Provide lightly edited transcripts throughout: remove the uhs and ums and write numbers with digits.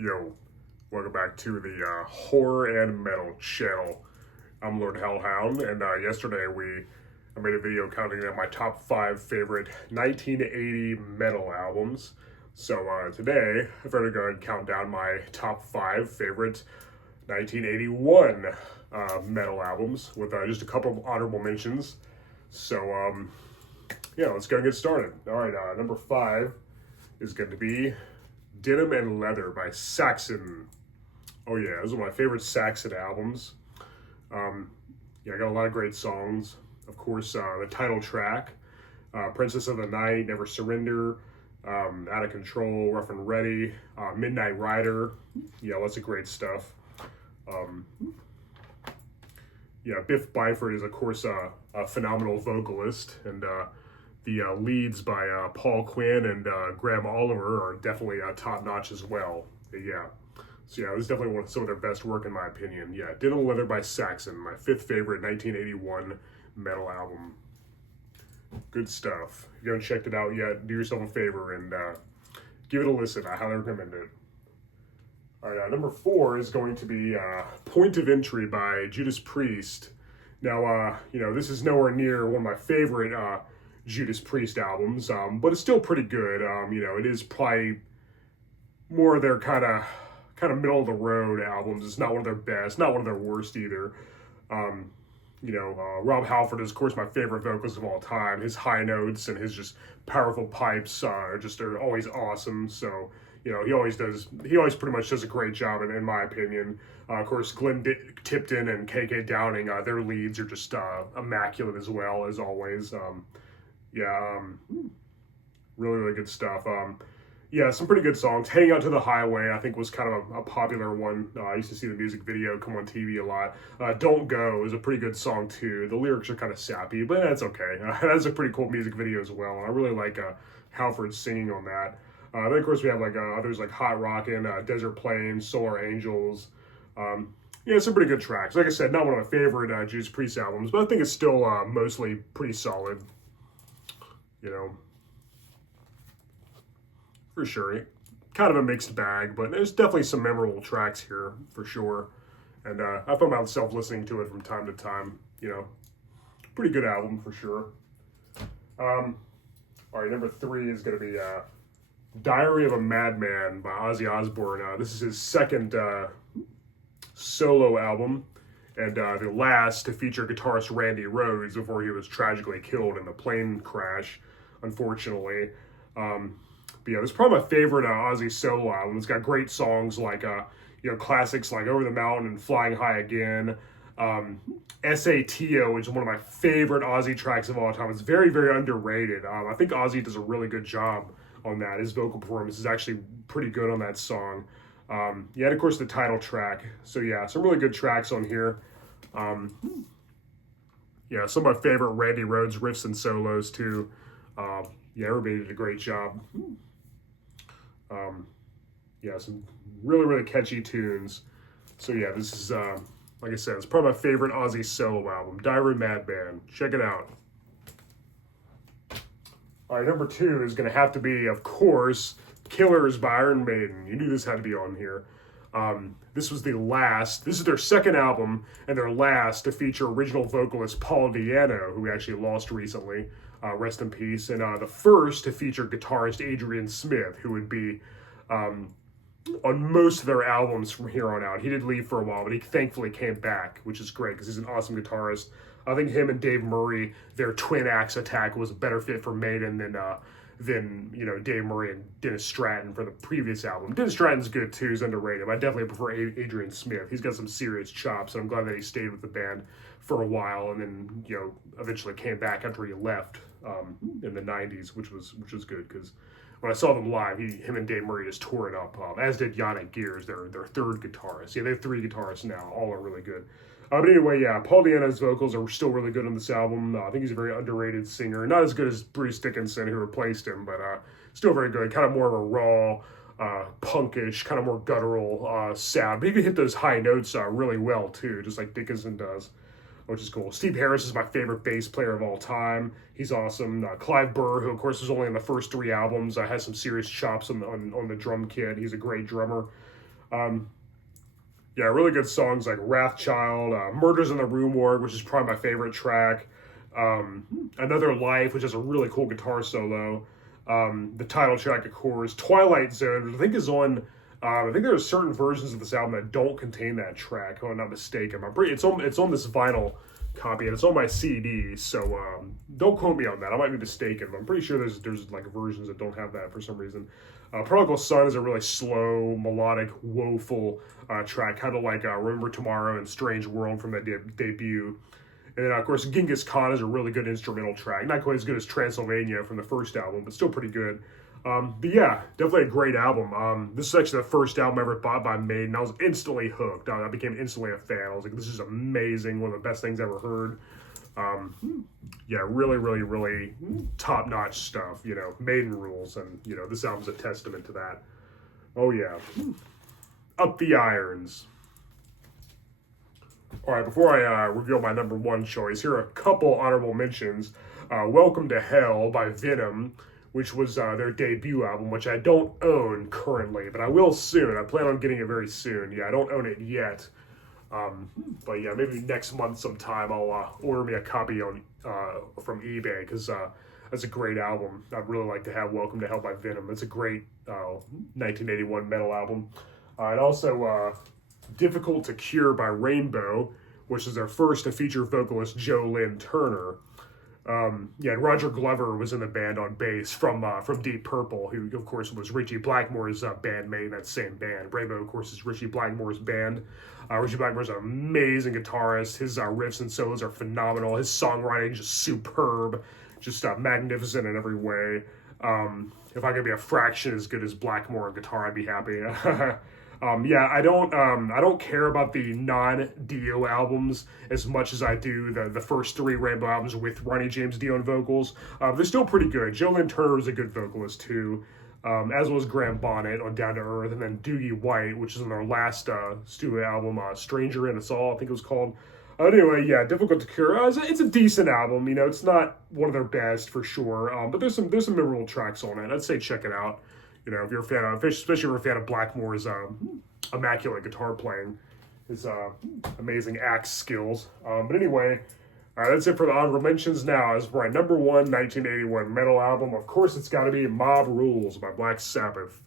Yo, welcome back to the Horror and Metal channel. I'm Lord Hellhound, and yesterday I made a video counting down my top 5 favorite 1980 metal albums. So today, I'm going to go ahead and count down my top 5 favorite 1981 metal albums with just a couple of honorable mentions. So, yeah, let's go and get started. All right, number 5 is going to be Denim and Leather by Saxon. Oh yeah, those are my favorite Saxon albums. Yeah, I got a lot of great songs. Of course, the title track, Princess of the Night, Never Surrender, Out of Control, Rough and Ready, Midnight Rider. Yeah, lots of great stuff. Yeah, Biff Byford is, of course, a phenomenal vocalist, and the leads by Paul Quinn and Graham Oliver are definitely top-notch as well. Yeah. So yeah, this is definitely some of their best work in my opinion. Yeah, Denim and Leather by Saxon, my 5th favorite 1981 metal album. Good stuff. If you haven't checked it out yet, do yourself a favor and give it a listen. I highly recommend it. All right, number 4 is going to be Point of Entry by Judas Priest. Now, this is nowhere near one of my favorite Judas Priest albums, but it's still pretty good. It is probably more of their kind of middle of the road albums. It's not one of their best, not one of their worst either. Rob Halford is, of course, my favorite vocalist of all time. His high notes and his just powerful pipes are always awesome. So, he always pretty much does a great job in my opinion. Of course, Glenn Tipton and KK Downing, their leads are just immaculate as well, as always. Really, really good stuff. Some pretty good songs. Heading Out to the Highway, I think, was kind of a popular one. I used to see the music video come on TV a lot. Don't Go is a pretty good song, too. The lyrics are kind of sappy, but that's okay. That's a pretty cool music video as well. I really like Halford singing on that. Then, of course, we have others like Hot Rockin', Desert Plains, Solar Angels. Some pretty good tracks. Like I said, not one of my favorite Judas Priest albums, but I think it's still mostly pretty solid. For sure. Kind of a mixed bag, but there's definitely some memorable tracks here, for sure. And I found myself listening to it from time to time. Pretty good album, for sure. All right, number 3 is going to be Diary of a Madman by Ozzy Osbourne. This is his second solo album, and the last to feature guitarist Randy Rhoads before he was tragically killed in a plane crash, unfortunately. This is probably my favorite Ozzy solo album. It's got great songs like, classics like Over the Mountain and Flying High Again. SATO, which is one of my favorite Ozzy tracks of all time. It's very, very underrated. I think Ozzy does a really good job on that. His vocal performance is actually pretty good on that song. And of course the title track. So yeah, some really good tracks on here. Some of my favorite Randy Rhoads riffs and solos too. Everybody did a great job. Some really, really catchy tunes. So yeah, this is, like I said, it's probably my favorite Ozzy solo album, Diary of a Madman. Check it out. All right, number 2 is going to have to be, of course, Killers by Iron Maiden. You knew this had to be on here. This is their second album and their last to feature original vocalist Paul Di'Anno, who we actually lost recently. Rest in peace. And the first to feature guitarist Adrian Smith, who would be on most of their albums from here on out. He did leave for a while, but he thankfully came back, which is great because he's an awesome guitarist. I think him and Dave Murray, their twin axe attack, was a better fit for Maiden than Dave Murray and Dennis Stratton for the previous album. Dennis Stratton's good too, he's underrated, but I definitely prefer Adrian Smith. He's got some serious chops, and I'm glad that he stayed with the band for a while and then, eventually came back after he left in the 90s, which was good because when I saw them live, him and Dave Murray just tore it up, as did Yannick Gears, their third guitarist. Yeah, they have 3 guitarists now, all are really good. But anyway, Paul Di'Anno's vocals are still really good on this album. I think he's a very underrated singer. Not as good as Bruce Dickinson, who replaced him, but still very good. Kind of more of a raw, punkish, kind of more guttural sound. But he can hit those high notes really well, too, just like Dickinson does, which is cool. Steve Harris is my favorite bass player of all time. He's awesome. Clive Burr, who, of course, was only in the first 3 albums, has some serious chops on the drum kit. He's a great drummer. Yeah, really good songs like Wrathchild, Murders in the Rue Morgue, which is probably my favorite track. Another Life, which has a really cool guitar solo. The title track, of course. Twilight Zone, which I think is on. I think there are certain versions of this album that don't contain that track. If I'm not mistaken. It's on this vinyl copy and it's on my CD. So don't quote me on that. I might be mistaken, but I'm pretty sure there's like versions that don't have that for some reason. Prodigal Son is a really slow, melodic, woeful track, kind of like Remember Tomorrow and Strange World from that debut. And then, of course, Genghis Khan is a really good instrumental track. Not quite as good as Transylvania from the first album, but still pretty good. But yeah, definitely a great album. This is actually the first album I ever bought by Maiden. I was instantly hooked. I became instantly a fan. I was like, this is amazing. One of the best things I ever heard. Yeah, really, really, really top-notch stuff. You know, Maiden rules. And, you know, this album's a testament to that. Oh, yeah. Up the Irons. All right, before I reveal my number one choice, here are a couple honorable mentions. Welcome to Hell by Venom, which was their debut album, which I don't own currently, but I will soon. I plan on getting it very soon. Yeah, I don't own it yet. But yeah, maybe next month sometime I'll order me a copy on from eBay, because that's a great album. I'd really like to have Welcome to Hell by Venom. It's a great 1981 metal album. And also Difficult to Cure by Rainbow, which is their first to feature vocalist Joe Lynn Turner. Yeah, and Roger Glover was in the band on bass from Deep Purple, who of course was Richie Blackmore's bandmate in that same band. Rainbow, of course, is Richie Blackmore's band. Richie Blackmore's an amazing guitarist. His riffs and solos are phenomenal. His songwriting is just superb, just magnificent in every way. If I could be a fraction as good as Blackmore on guitar, I'd be happy. Yeah, I don't care about the non-Dio albums as much as I do the first three Rainbow albums with Ronnie James Dio on vocals. They're still pretty good. Joe Lynn Turner is a good vocalist too, as was Graham Bonnet on Down to Earth, and then Doogie White, which is on their last studio album, Stranger in Us All, I think it was called. Anyway, yeah, Difficult to Cure. It's a decent album. You know, it's not one of their best for sure, but there's some memorable tracks on it. I'd say check it out. You know, if you're a fan of, especially if you're a fan of Blackmore's immaculate guitar playing, his amazing axe skills. But anyway, that's it for the honorable mentions. Now, as for my number one 1981 metal album, of course, it's got to be Mob Rules by Black Sabbath.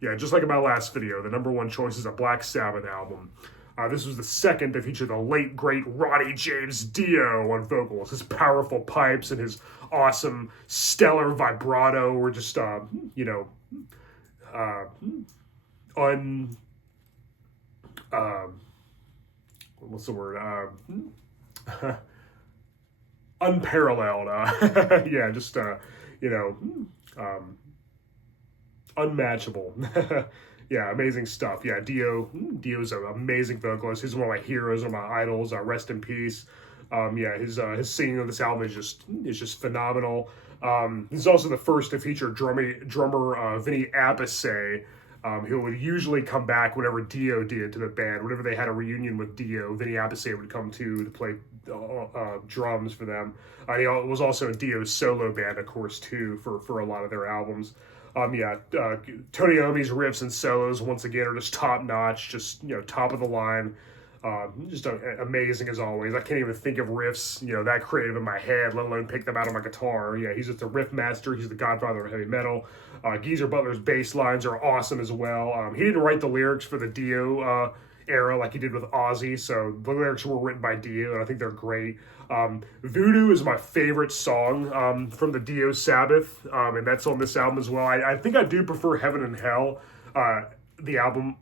Yeah, just like in my last video, the number one choice is a Black Sabbath album. This was the second to feature the late, great Ronnie James Dio on vocals. His powerful pipes and his awesome, stellar vibrato were just, you know, what's the word? Unparalleled. Yeah, just, you know, unmatchable. Yeah, amazing stuff. Yeah, Dio's an amazing vocalist. He's one of my heroes, one of my idols. Rest in peace. Yeah, his singing on this album is just phenomenal. This is also the first to feature drummer Vinny Appice, who would usually come back whenever Dio did to the band. Whenever they had a reunion with Dio, Vinny Appice would come to play drums for them. He was also in Dio's solo band, of course, too, for a lot of their albums. Yeah, Tony Iommi's riffs and solos, once again, are just top-notch, just, you know, top of the line. Just amazing as always. I can't even think of riffs, you know, that creative in my head, let alone pick them out on my guitar. Yeah, he's just a riff master. He's the godfather of heavy metal. Geezer Butler's bass lines are awesome as well. He didn't write the lyrics for the Dio era like he did with Ozzy, so the lyrics were written by Dio, and I think they're great. Voodoo is my favorite song from the Dio Sabbath, and that's on this album as well. I think I do prefer Heaven and Hell, the album,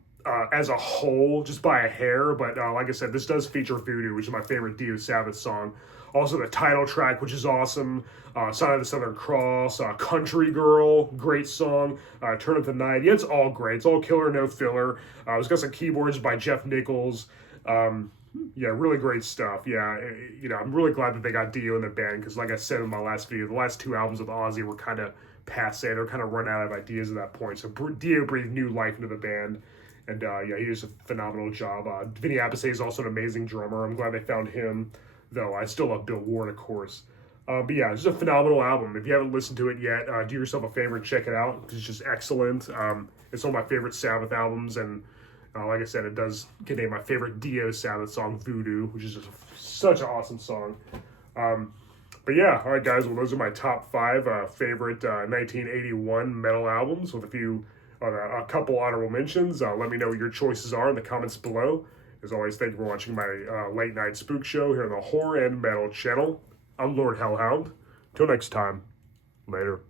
as a whole, just by a hair, but like I said, this does feature Voodoo, which is my favorite Dio Sabbath song. Also the title track, which is awesome, Sign of the Southern Cross, Country Girl, great song, Turn Up the Night. Yeah, it's all great. It's all killer, no filler. It's got some keyboards by Jeff Nichols. Yeah, really great stuff. Yeah, you know, I'm really glad that they got Dio in the band, because like I said in my last video, the last two albums of Ozzy were kind of passe. They were kind of run out of ideas at that point, so Dio breathed new life into the band. And yeah, he does a phenomenal job. Vinny Appice is also an amazing drummer. I'm glad they found him, though I still love Bill Ward, of course. But yeah, it's just a phenomenal album. If you haven't listened to it yet, do yourself a favor and check it out. It's just excellent. It's one of my favorite Sabbath albums, and Like I said, it does contain my favorite Dio Sabbath song, Voodoo, which is just such an awesome song. But yeah, all right, guys. Well, those are my top 5 favorite 1981 metal albums, with a couple honorable mentions. Let me know what your choices are in the comments below. As always, thank you for watching my late night spook show here on the Horror and Metal channel. I'm Lord Hellhound. Till next time, later.